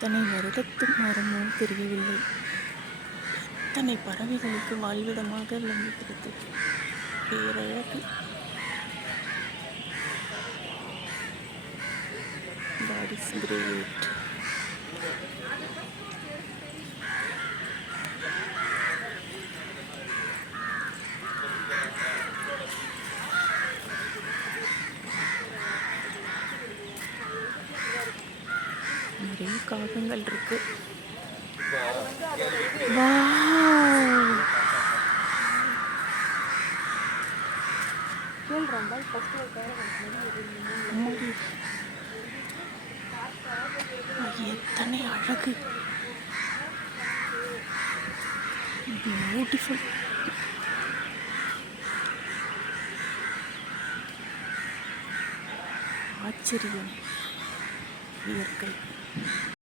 எத்தனை வருடத்து மரமோ தெரியவில்லை. எத்தனை பறவைகளுக்கு வாழ்விடமாக விளங்குகிறது. பேரழகு. God is great. நிறைய காகங்கள் இருக்கு. எத்தனை அழகு. பியூட்டிஃபுல். ஆச்சரியம். இயற்கை.